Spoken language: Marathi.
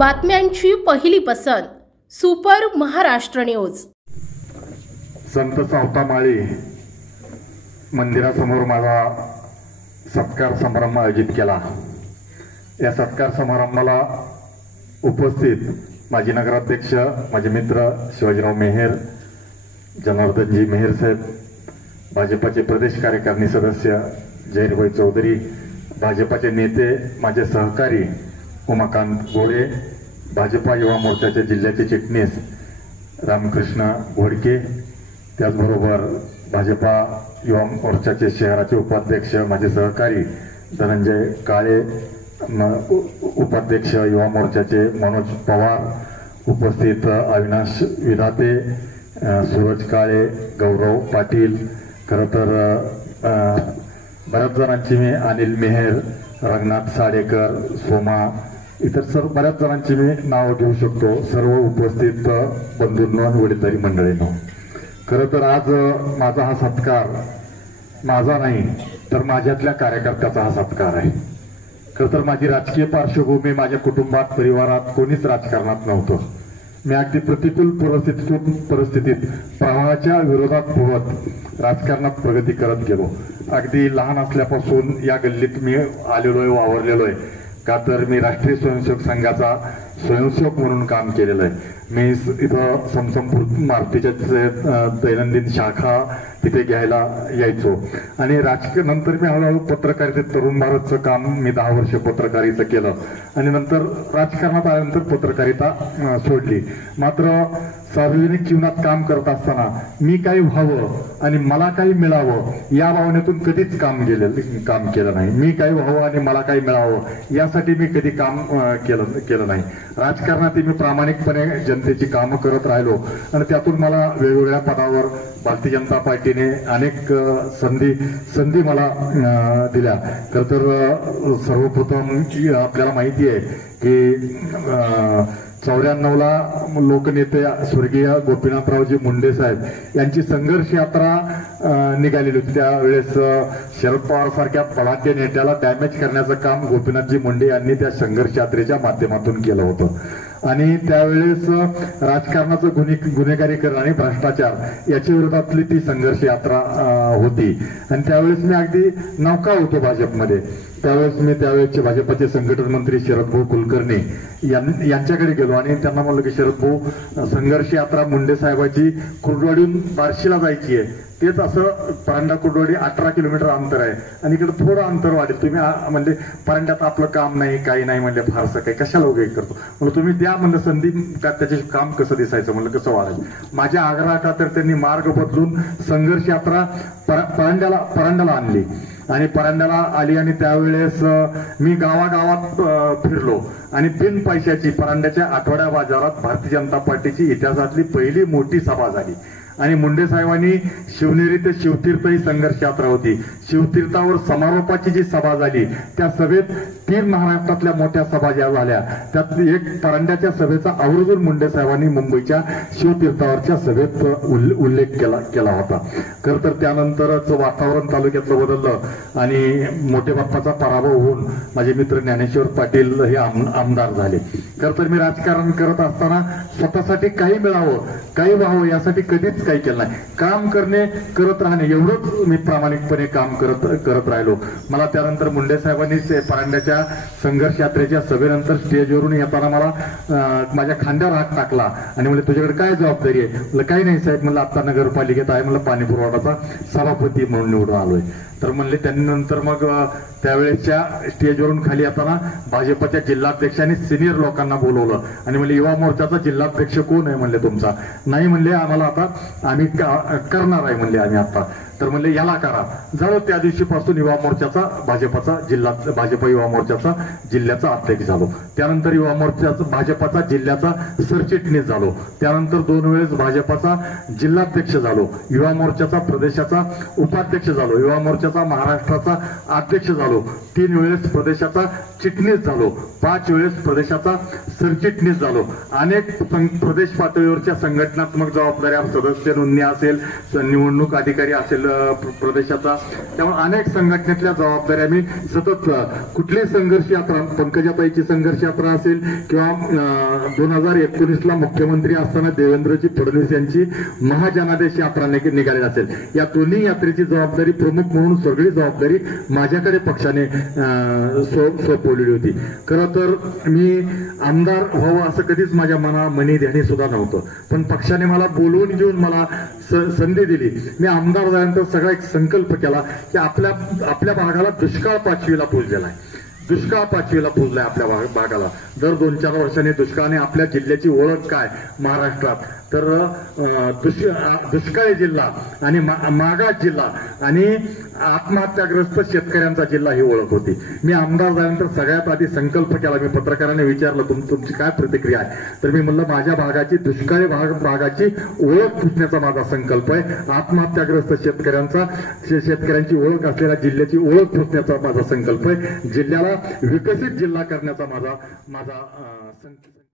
बातम्यांची पहिली पसंत सुपर महाराष्ट्र न्यूज। संत सावतामाळी मंदिरासमोर माझा सत्कार समारंभ आयोजित केला। या सत्कार समारंभाला उपस्थित माजी नगराध्यक्ष, माझे मित्र शिवाजीराव मेहेर, जनार्दनजी मेहेर साहेब, भाजपाचे प्रदेश कार्यकारिणी सदस्य जहीरभाई चौधरी, भाजपाचे नेते माझे सहकारी उमाकांत गोरे, भाजपा युवा मोर्चाचे जिल्ह्याचे चिटणीस रामकृष्ण घोडके, त्याचबरोबर भाजपा युवा मोर्चाचे शहराचे उपाध्यक्ष माझे सहकारी धनंजय काळे, उपाध्यक्ष युवा मोर्चाचे मनोज पवार, उपस्थित अविनाश विधाते, सूरज काळे, गौरव पाटील, खरं तर बऱ्याच जणांची मी अनिल मेहेर, रंगनाथ साडेकर, सोमा, इतर सर्व बऱ्याच जणांची मी नाव घेऊ शकतो। सर्व उपस्थित बंधूंनो आणि वडीलधारी मंडळींनो, खरं तर आज माझा हा सत्कार माझा नाही तर माझ्यातल्या कार्यकर्त्याचा हा सत्कार आहे। खरं तर माझी राजकीय पार्श्वभूमी, माझ्या कुटुंबात परिवारात कोणीच राजकारणात नव्हतं। मी अगदी प्रतिकूल परिस्थितीत प्रवाहाच्या विरोधात पोहत राजकारणात प्रगती करत गेलो। अगदी लहान असल्यापासून या गल्लीत मी आलेलो आहे, वावरलेलो आहे। का तर मी राष्ट्रीय स्वयंसेवक संघाचा स्वयंसेवक म्हणून काम केलेलं आहे। मी इथं समसमपूर मारुतीच्या दैनंदिन शाखा तिथे घ्यायला यायचो आणि नंतर मी हळूहळू पत्रकारितेत तरुण भारतचं काम मी 10 वर्ष पत्रकारिता केलं आणि नंतर राजकारणात आल्यानंतर पत्रकारिता सोडली। मात्र सार्वजनिक जीवनात काम करत असताना मी काही व्हावं आणि मला काही मिळावं या भावनेतून कधीच काम केलं नाही। मी काही व्हावं आणि मला काही मिळावं यासाठी मी कधी काम केलं नाही। राजकारणात मी प्रामाणिकपणे जनतेची कामं करत राहिलो आणि त्यातून मला वेगवेगळ्या पदावर भारतीय जनता पार्टीने अनेक संधी मला दिल्या। खरं तर सर्वप्रथम आपल्याला माहिती आहे की 94ला लोकनेते स्वर्गीय गोपीनाथरावजी मुंडे साहेब यांची संघर्ष यात्रा निघालेली होती। त्यावेळेस शरद पवार सारख्या पळाटे नेत्याला डॅमेज करण्याचं काम गोपीनाथजी मुंडे यांनी त्या संघर्ष यात्रेच्या माध्यमातून केलं होतं आणि त्यावेळेस राजकारणाचं गुन्हेगारीकरण आणि भ्रष्टाचार याच्या विरोधातली ती संघर्ष यात्रा होती आणि त्यावेळेस मी अगदी नौका होतो भाजपमध्ये। त्यावेळेस मी त्यावेळेसचे भाजपचे संघटन मंत्री शरदभाऊ कुलकर्णी यांच्याकडे गेलो आणि त्यांना म्हणलं की शरदभाऊ, संघर्ष यात्रा मुंडे साहेबाची कुर्डवाडीहून बार्शीला जायची आहे। तेच असं परांडा कुर्डवाडी 18 किलोमीटर अंतर आहे आणि इकडे थोडं अंतर वाढेल। तुम्ही म्हणजे परांड्यात आपलं काम नाही, काही नाही म्हणले, फारसं काही कशाला उगे करतो म्हणलं, तुम्ही द्या म्हणलं संधी, त्याचे काम कसं दिसायचं म्हणलं, कसं वाढायचं। माझ्या आग्रहाचा तर त्यांनी मार्ग बदलून संघर्ष यात्रा परांड्याला आणली आणि परांड्याला आली आणि त्यावेळेस मी गावागावात फिरलो आणि बिन पैशाची परांड्याच्या आठवड्या बाजारात भारतीय जनता पार्टीची इतिहासातली पहिली मोठी सभा झाली आणि मुंडे साहेबांनी शिवनेरी ते शिवतीर्थ ही संघर्ष यात्रा होती। शिवतीर्थावर समारोपाची जी सभा झाली त्या सभेत 3 महाराष्ट्रातल्या मोठ्या सभा ज्या झाल्या त्यात एक परांड्याच्या सभेचा आवर्जून मुंडे साहेबांनी मुंबईच्या शिवतीर्थावरच्या सभेत उल्लेख केला होता। खरं तर त्यानंतरच वातावरण तालुक्यातलं बदललं आणि मोठे बाप्पाचा पराभव होऊन माझे मित्र ज्ञानेश्वर पाटील हे आमदार झाले। खरं तर मी राजकारण करत असताना स्वतःसाठी काही मिळावं, काही व्हावं यासाठी कधीच काही केलं नाही। काम करत राहणे एवढंच मी प्रामाणिकपणे काम करत राहिलो। मला त्यानंतर मुंडे साहेबांनी परांड्याच्या संघर्ष यात्रेच्या सभेनंतर स्टेजवरून येताना मला माझ्या खांद्यावर हात टाकला आणि म्हणले, तुझ्याकडे काय जबाबदारी आहे? म्हणलं, काही नाही साहेब, म्हणलं आता नगरपालिकेत आहे, म्हणलं पाणी पुरवठाचा सभापती म्हणून निवडून आलोय। तर म्हणले त्यांनी नंतर मग त्यावेळेसच्या स्टेजवरून खाली येताना भाजपच्या जिल्हाध्यक्षांनी सिनियर लोकांना बोलवलं आणि म्हणले, युवा मोर्चाचा जिल्हाध्यक्ष कोण आहे म्हणले तुमचा? नाही म्हणले, आम्हाला आता आम्ही करणार आहे म्हणले आम्ही आता। तर म्हणले याला करा। झालं त्या दिवशीपासून युवा मोर्चाचा भाजपा युवा मोर्चाचा जिल्ह्याचा अध्यक्ष झालो। त्यानंतर युवा मोर्चाचा भाजपाचा जिल्ह्याचा सरचिटणीस झालो। त्यानंतर 2 वेळेस भाजपाचा जिल्हाध्यक्ष झालो। युवा मोर्चाचा प्रदेशाचा उपाध्यक्ष झालो। युवा मोर्चाचा महाराष्ट्राचा अध्यक्ष झालो। झालो, 3 वेळेस प्रदेशाचा चिटणीस झालो, 5 वेळेस प्रदेशाचा सरचिटणीस झालो, अनेक प्रदेश पातळीवरच्या संघटनात्मक जबाबदाऱ्या, सदस्य नोंदणी असेल, निवडणूक अधिकारी असेल प्रदेशाचा, त्यामुळे अनेक संघटनेतल्या जबाबदाऱ्या मी सतत कुठलीही संघर्ष यात्रा, पंकजाताईची संघर्ष यात्रा असेल किंवा 2019ला मुख्यमंत्री असताना देवेंद्रजी फडणवीस यांची महाजनादेश यात्रा निघालेली असेल, या दोन्ही यात्रेची जबाबदारी प्रमुख म्हणून सगळी जबाबदारी माझ्याकडे पक्षाने सोपवलेली होती. खरं तर मी आमदार व्हावं असं कधीच माझ्या मनी ध्यानी सुद्धा नव्हतं, पण पक्षाने मला बोलवून घेऊन मला संधी दिली. मी आमदार झाल्यानंतर सगळा एक संकल्प केला की आपल्या भागाला दुष्काळ 5वीला पोहोचलेला आहे, दुष्काळ 5वीला पोहोचलाय आपल्या भागाला. दर 2-4 वर्षांनी दुष्काळाने आपल्या जिल्ह्याची ओळख काय महाराष्ट्रात, तर दुष्काळी जिल्हा आणि मागास जिल्हा आणि आत्महत्याग्रस्त शेतकऱ्यांचा जिल्हा ही ओळख होती. मी आमदार झाल्यानंतर सगळ्यात आधी संकल्प केला. मी पत्रकारांनी विचारलं तुमची काय प्रतिक्रिया आहे, तर मी म्हणलं माझ्या भागाची दुष्काळी भागाची ओळख पुसण्याचा माझा संकल्प आहे. आत्महत्याग्रस्त शेतकऱ्यांची ओळख असलेल्या जिल्ह्याची ओळख पुसण्याचा माझा संकल्प आहे. जिल्ह्याला विकसित जिल्हा करण्याचा माझा संकल्प.